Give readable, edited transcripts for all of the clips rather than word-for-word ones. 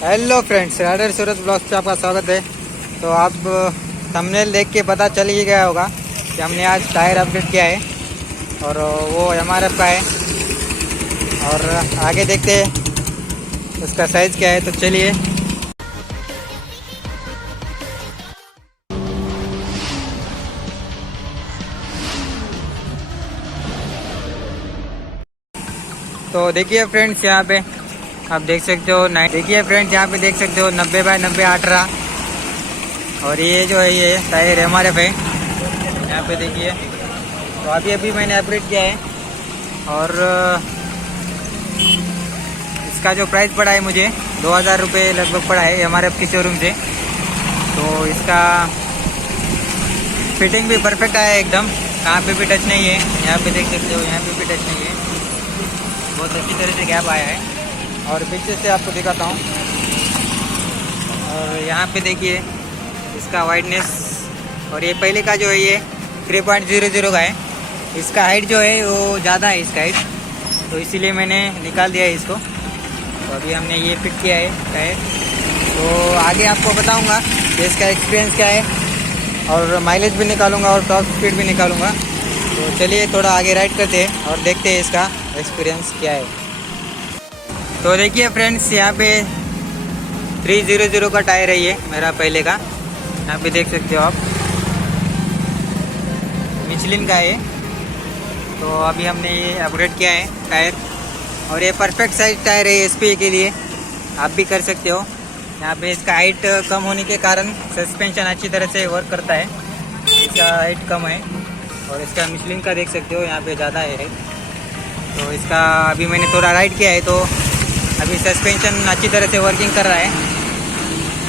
Hello friends, rider सूरत blogs पे आपका स्वागत है। तो आप थंबनेल देख के पता चल ही गया होगा कि हमने आज टायर अपडेट किया है और वो MRF का है। और आगे देखते हैं उसका साइज़ क्या है। तो चलिए। तो देखिए फ्रेंड्स, यहाँ पे आप देख सकते हो देखिए फ्रेंड्स, यहाँ पे देख सकते हो 90 बाय 90 18। और ये जो है ये टायर MRF है। यहाँ पे देखिए। तो अभी मैंने अपडेट किया है और इसका जो प्राइस पड़ा है मुझे 2000 रुपये लगभग पड़ा है MRF की शोरूम से। तो इसका फिटिंग भी परफेक्ट आया है एकदम, कहाँ पे भी टच नहीं है। यहाँ पे देख सकते हो, यहाँ पे भी टच नहीं है, बहुत अच्छी तरह से गैप आया है। और पीछे से आपको दिखाता हूँ। और यहाँ पे देखिए इसका वाइडनेस, और ये पहले का जो है ये 3.00 का है। इसका हाइट जो है वो ज़्यादा है, इसका हाइट, तो इसीलिए मैंने निकाल दिया है इसको। तो अभी हमने ये फिट किया है टायर। तो आगे आपको बताऊंगा कि इसका एक्सपीरियंस क्या है, और माइलेज भी निकालूंगा और टॉप स्पीड भी निकालूंगा। तो चलिए थोड़ा आगे राइड करते हैं और देखते हैं इसका एक्सपीरियंस क्या है। तो देखिए फ्रेंड्स, यहाँ पे 300 का टायर है ये मेरा पहले का। यहाँ पे देख सकते हो आप, मिचलिन का है। तो अभी हमने ये अपग्रेड किया है टायर, और ये परफेक्ट साइज टायर है SP के लिए, आप भी कर सकते हो। यहाँ पे इसका हाइट कम होने के कारण सस्पेंशन अच्छी तरह से वर्क करता है। इसका हाइट कम है, और इसका मिचलिन का देख सकते हो यहाँ पे ज़्यादा है। तो इसका अभी मैंने थोड़ा राइड किया है, तो अभी सस्पेंशन अच्छी तरह से वर्किंग कर रहा है।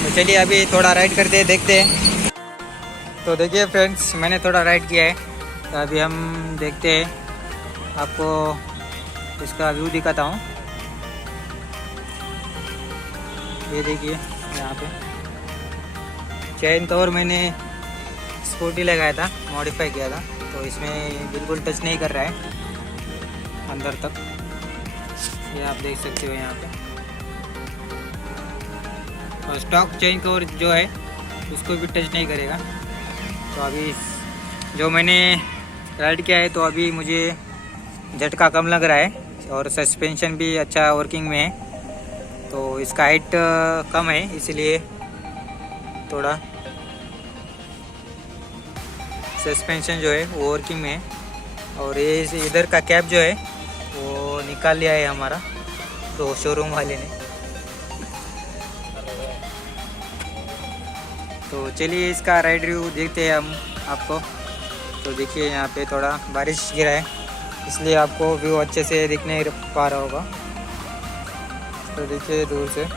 तो चलिए अभी थोड़ा राइड करते हैं, देखते हैं। तो देखिए फ्रेंड्स, मैंने थोड़ा राइड किया है, तो अभी हम देखते हैं, आपको इसका व्यू दिखाता हूँ। ये देखिए यहाँ पे चैन तो, और मैंने स्कूटी लगाया था, मॉडिफाई किया था, तो इसमें बिल्कुल टच नहीं कर रहा है अंदर तक। ये आप देख सकते हो यहाँ पे। और स्टॉक चेन कवर जो है उसको भी टच नहीं करेगा। तो अभी जो मैंने राइड किया है, तो अभी मुझे झटका कम लग रहा है, और सस्पेंशन भी अच्छा वर्किंग में है। तो इसका हाइट कम है, इसलिए थोड़ा सस्पेंशन जो है वो वर्किंग में है। और ये इधर का कैप जो है वो निकाल लिया है हमारा, तो शोरूम वाले ने। तो चलिए इसका राइड रिव्यू देखते हैं हम आपको। तो देखिए यहाँ पे थोड़ा बारिश गिरा है, इसलिए आपको व्यू अच्छे से दिख नहीं पा रहा होगा। तो देखिए दूर से।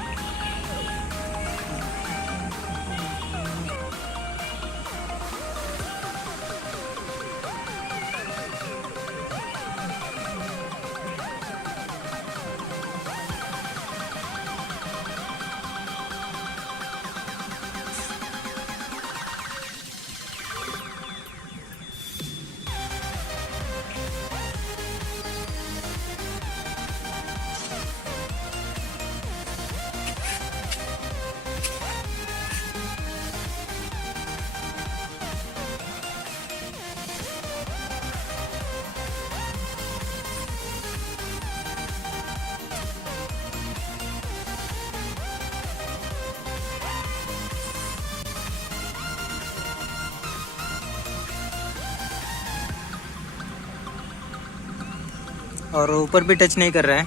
और ऊपर भी टच नहीं कर रहा है,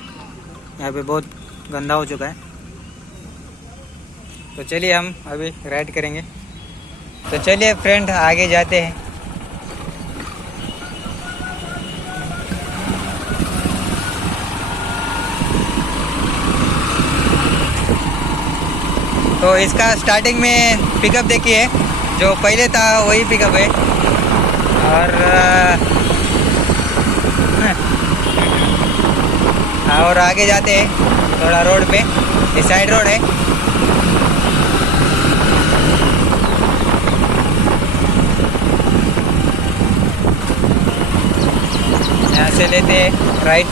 यहाँ पे बहुत गंदा हो चुका है। तो चलिए हम अभी राइड करेंगे। तो चलिए फ्रेंड आगे जाते हैं। तो इसका स्टार्टिंग में पिकअप देखिए, जो पहले था वही पिकअप है। और आगे जाते हैं थोड़ा रोड पे, ये साइड रोड है। यहाँ से लेते हैं राइट।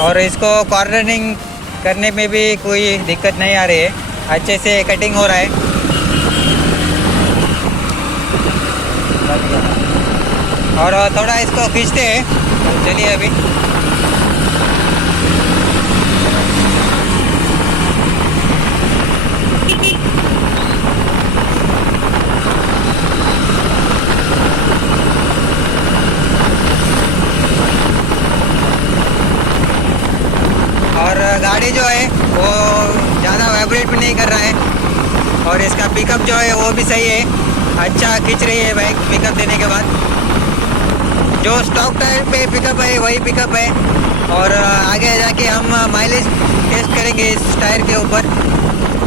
और इसको कॉर्नरिंग करने में भी कोई दिक्कत नहीं आ रही है, अच्छे से कटिंग हो रहा है। और थोड़ा इसको खींचते हैं, तो चलिए अभी। और गाड़ी जो है वो ज़्यादा वाइब्रेट भी नहीं कर रहा है, और इसका पिकअप जो है वो भी सही है, अच्छा खींच रही है बाइक पिकअप देने के बाद। जो स्टॉक टायर पे पिकअप है वही पिकअप है, और आगे जाके हम माइलेज टेस्ट करेंगे इस टायर के ऊपर।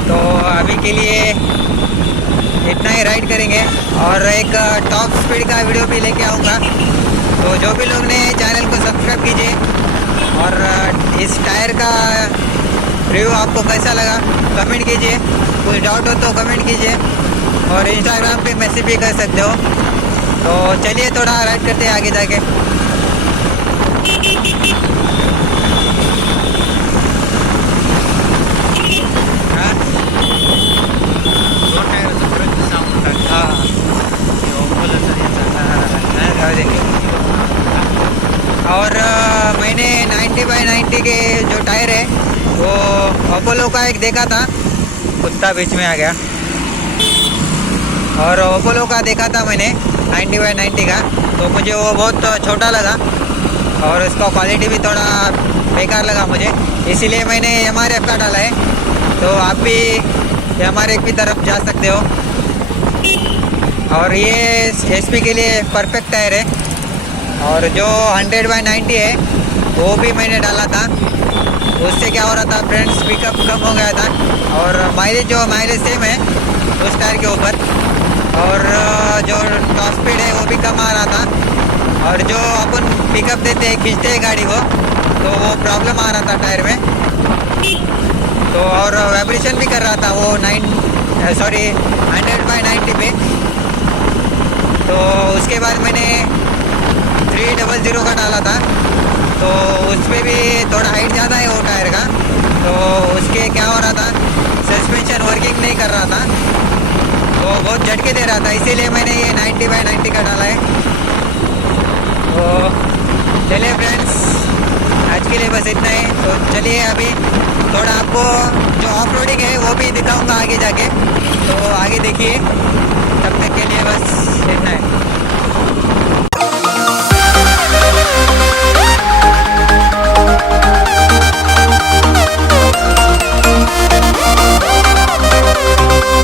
तो अभी के लिए इतना ही राइड करेंगे, और एक टॉप स्पीड का वीडियो भी लेके आऊँगा। तो जो भी लोग ने चैनल को सब्सक्राइब कीजिए, और इस टायर का रिव्यू आपको कैसा लगा कमेंट कीजिए, कुछ डाउट हो तो कमेंट कीजिए, और इंस्टाग्राम पे मैसेज भी कर सकते हो। तो चलिए थोड़ा राइड करते हैं आगे जाके। हाँ और मैंने 90/90 के जो टायर है वो अपोलो का एक देखा था, कुत्ता बीच में आ गया, और अपोलो का देखा था मैंने 90/90 का, तो मुझे वो बहुत छोटा लगा, और उसका क्वालिटी भी थोड़ा बेकार लगा मुझे, इसीलिए मैंने MRF का डाला है। तो आप भी MRF की तरफ जा सकते हो। और ये SP के लिए परफेक्ट टायर है, और जो 100/90 है वो भी मैंने डाला था, उससे क्या हो रहा था फ्रेंड्स, पिकअप कम हो गया था, और माइलेज सेम है उस टायर के ऊपर, और जो टॉप स्पीड है वो भी कम आ रहा था, और जो अपन पिकअप देते हैं खींचते हैं गाड़ी को, तो वो प्रॉब्लम आ रहा था टायर में। तो और वाइब्रेशन भी कर रहा था वो 100/90 पे। तो उसके बाद मैंने 300 का डाला था, तो उस पर भी थोड़ा हाइट ज़्यादा है वो टायर का, तो उसके क्या हो रहा था, सस्पेंशन वर्किंग नहीं कर रहा था, वो बहुत झटके दे रहा था, इसीलिए मैंने ये 90/90 का डाला है। तो चलिए फ्रेंड्स, आज के लिए बस इतना ही। तो चलिए अभी थोड़ा आपको जो ऑफ रोडिंग है वो भी दिखाऊंगा आगे जाके, तो आगे देखिए। तब तक के लिए बस इतना है।